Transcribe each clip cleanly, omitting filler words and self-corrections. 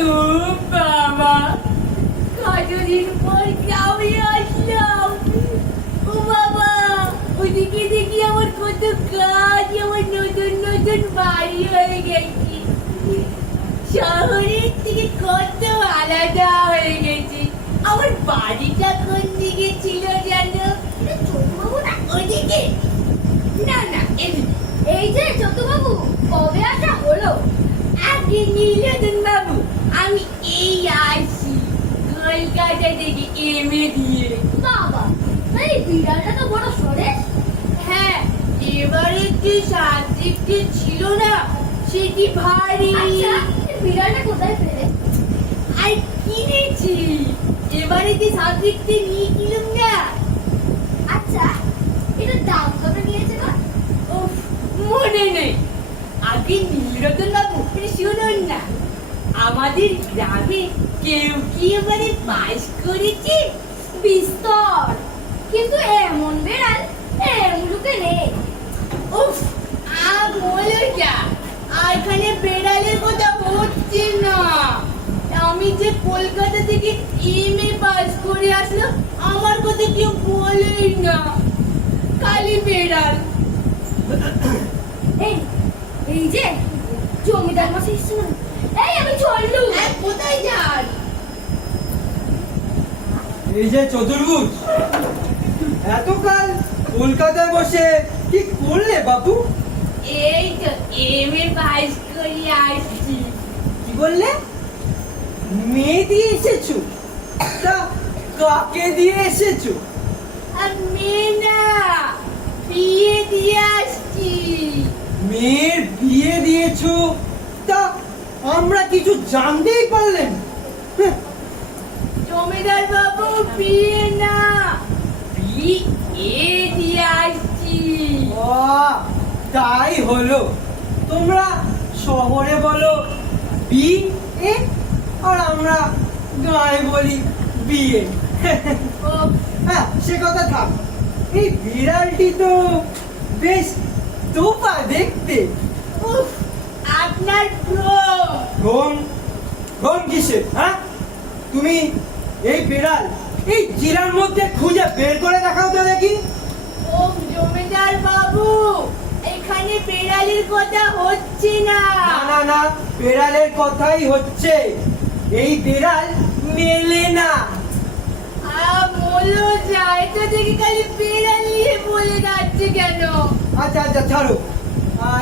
ও বাবা, কতদিন পর গ্রামে আসলাম। ও বাবা, ওদিকে দেখি আমার কত গাছ, আমার নতুন নতুন বাড়ি হয়ে গেছে। শহরের থেকে কত আলাদা হয়ে গেছে। আমার বাড়িটা কোন দিকে ছিল জানো? ছোটবাবু না, ওদিকে না, না, এদিকে। এই যে ছোটবাবু, কবে আসা হলো? আগে নীলরতন বাবু, আমি এই আসি কলকাতা থেকে এমএ দিয়ে। বাবা, এই বিড়ালটা তো বড় সরেস। হ্যাঁ, এবারে যে সাবজেক্টে ছিল না সেটি ভারী। আচ্ছা, এই বিড়ালটা কোথায় পেলে? আর কিনেছি, এবারে যে সাবজেক্টে নিয়ে গেলাম না। আচ্ছা, এটার দাম কত নিয়েছে না? উফ, মনে নেই। আগে নীলরতন বাবু, শুনুন না, আমাদের গ্রামে কেউ কি এবারে পাস করেছে? বিস্তর, কিন্তু এমন বিড়াল এমলুকে নেই। উফ, বলো যা, এখানে বেড়ালের কথা হচ্ছে না। আমি যে কলকাতা থেকে এমএ পাস করে আসলাম, আমার কথা কেউ বলেই না, খালি বেড়াল। এই এই যে জমিদার মশাই এসছে না? এই আমি চললুম। কোথায় যান? এই যে চতুর্ভুজ, এতকাল কলকাতায় বসে কি করলে বাপু? এই তো এমএ পাস করে আসছি। কি বললে? মেয়ে দিয়ে এসেছো? তা কাকে দিয়ে এসেছো? আর মেয়ে না, বিয়ে দিয়ে আসছি। মেয়ের বিয়ে দিয়েছো? তা আমরা কিছু জানতেই পারলেন? হ্যাঁ, জমিদার বাবু, বিয়ে না, বিয়ে দিয়ে আসছি। বাহ, তাই হলো। তোমরা শহরে বলো বিয়ে, আর আমরা গায়ে বলি বিয়ে। ও, হ্যাঁ, সে কথা থাক। এই বিড়ালটি তো বেশ তোফা দেখতে। উফ, আপনার ভ্রম। ঘুম ঘুম কিসের? হ্যাঁ, তুমি এই বিড়াল এই জিরার মধ্যে খুঁজে বের করে দেখাও তো দেখি। ও জমিদার বাবু, এখানে বেড়ালের কথা হচ্ছে না। না না না, বিড়ালের কথাই হচ্ছে। এই বিড়াল মেলে না। বলো যায় তো দেখি, খালি বেড়াল নিয়ে বলে যাচ্ছে কেন? আচ্ছা আচ্ছা, ছাড়ো।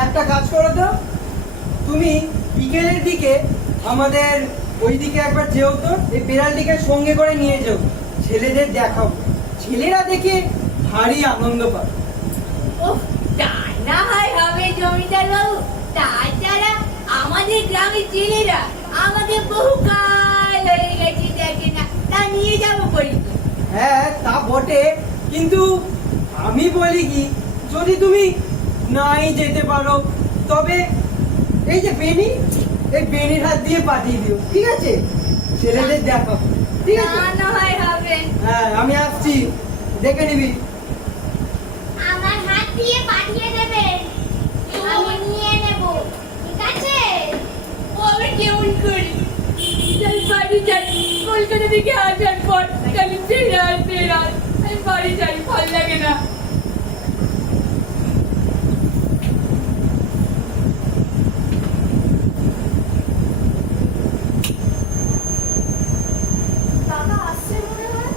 একটা কাজ করো তো, তুমি বিকেলের দিকে আমাদের ওইদিকে একবার যেও তো, এই বিড়ালটিকে সঙ্গে করে নিয়ে যাও, ছেলেদের দেখাও। ছেলেরা দেখে ভারী আনন্দ পাবে। উফ, তা না হয় হবে জমিদার বাবু। তাছাড়া আমাদের গ্রামের ছেলেরা আমাকে বহুকাল হয়ে গেছে দেখে না, তা নিয়ে যাবো করি। হ্যাঁ, তা বটে, কিন্তু আমি বলি কি, যদি তুমি নাই যেতে পারো, তবে এই যে বেনি, এই বেনির হাত দিয়ে পাঠিয়ে দিও, ঠিক আছে? ছেলেদের দেখো, ঠিক আছে? তা না হয় হবে। হ্যাঁ, আমি আসছি, দেখে নিবি। আমার হাত দিয়ে পাঠিয়ে দেবেন, আমি নিয়ে নেব, ঠিক আছে? ও, আমি কেমন করি? যাই বাড়ি যাই, কলকাতা থেকে আসার পর খালি বেড়াল বেড়াল। আমি বাড়ি যাই, ভালো লাগে না। বাবা আসছে মনে হয়,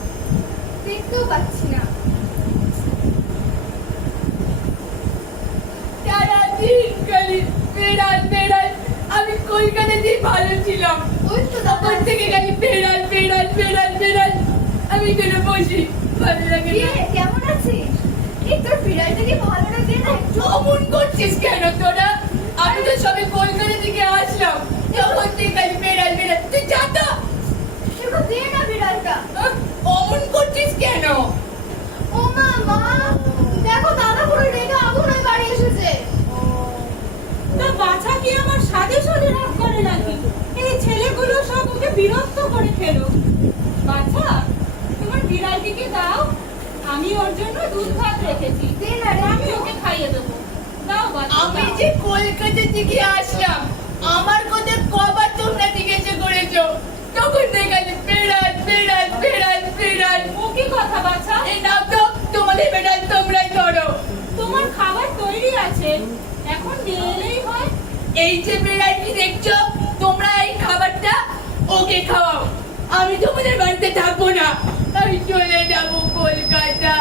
দেখতেও পাচ্ছি না। সারাদিন খালি বেড়াল বেড়াল। আমি কলকাতাতে ভালো ছিলাম, ওই তো তখন থেকে খালি বেড়াল বেড়াল বেড়াল বেড়াল। আমি এখানে বসি, ভালো লাগে না। কেমন আছিস? এই তোর বিড়ালটা কি ভালো লাগে না? অমন করছিস কেন তোরা? আমি তো সবে কলকাতা থেকে আসলাম, তখন থেকে খালি বেড়াল বেড়াল। তুই যা তো। সেটা দে না বিড়ালটা। অমন করছিস কেন? ও মা, মা দেখো, দাদা পুরো রেগে আগুন হয়ে বাড়ি এসেছে। তা বাছা কি আমার সাদে সাদে রাগ করে নাকি? এই ছেলেগুলো সব ওকে বিরক্ত করে ফেলো। বাছা, তোমার বিড়ালটিকে দাও, আমি ওর জন্য দুধ ভাত রেখেছি। দে না রে, আমি ওকে খাইয়ে দেবো। দাও বাছা, আমি দাও। যে কলকাতা থেকে আসলাম, আমার কথা কবার তোমরা জিজ্ঞাসা করেছো? এই যে বিড়ালটি দেখছো, তোমরা এই খাবারটা ওকে খাওয়াও। আমি তোমাদের বাড়িতে থাকবো না, আমি চলে যাব কলকাতা।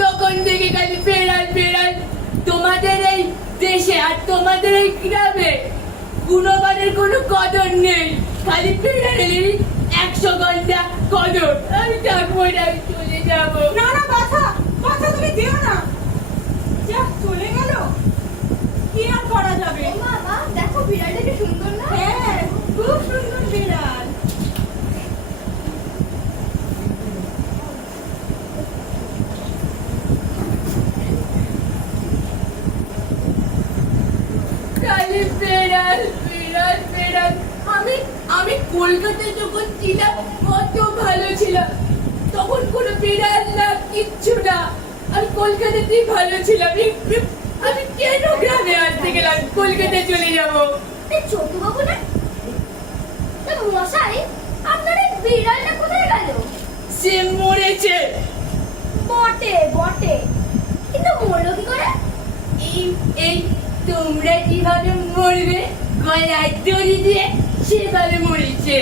তখন থেকে খালি বেড়াল বেড়াল। তোমাদের এই দেশে আর তোমাদের এই গ্রামে গুণমানের কোনো কদর নেই, খালি বেড়ালেরই 100 ঘন্টা কদর। আমি থাকবো না, আমি চলে যাবো। না না বাছা, বাছা তুমি যেও না। যা চলে গেল, কি আর করা যাবে। ও বাবা, দেখো বিড়ালটা কি সুন্দর না? হ্যাঁ, খুব সুন্দর বিড়াল। খালি বেড়াল বেড়াল বেড়াল। আমি আমি কলকাতায় যখন ছিলাম কত ভালো ছিলাম, তখন কোনো বিড়াল না, কিচ্ছু না। আমি কলকাতাতেই ভালো ছিলাম। আমি কেন গ্রামে আসতে গেলাম? কলকাতায় চলে যাবো। এই ছোট বাবু না? তা মশাই, আপনার এই বিড়ালটা কোথায় গেল? সে মরেছে। বটে বটে, কিন্তু মরলো কি করে? এই এই তোমরা কিভাবে মরবে? গলায় দড়ি দিয়ে সেভাবে মরেছে।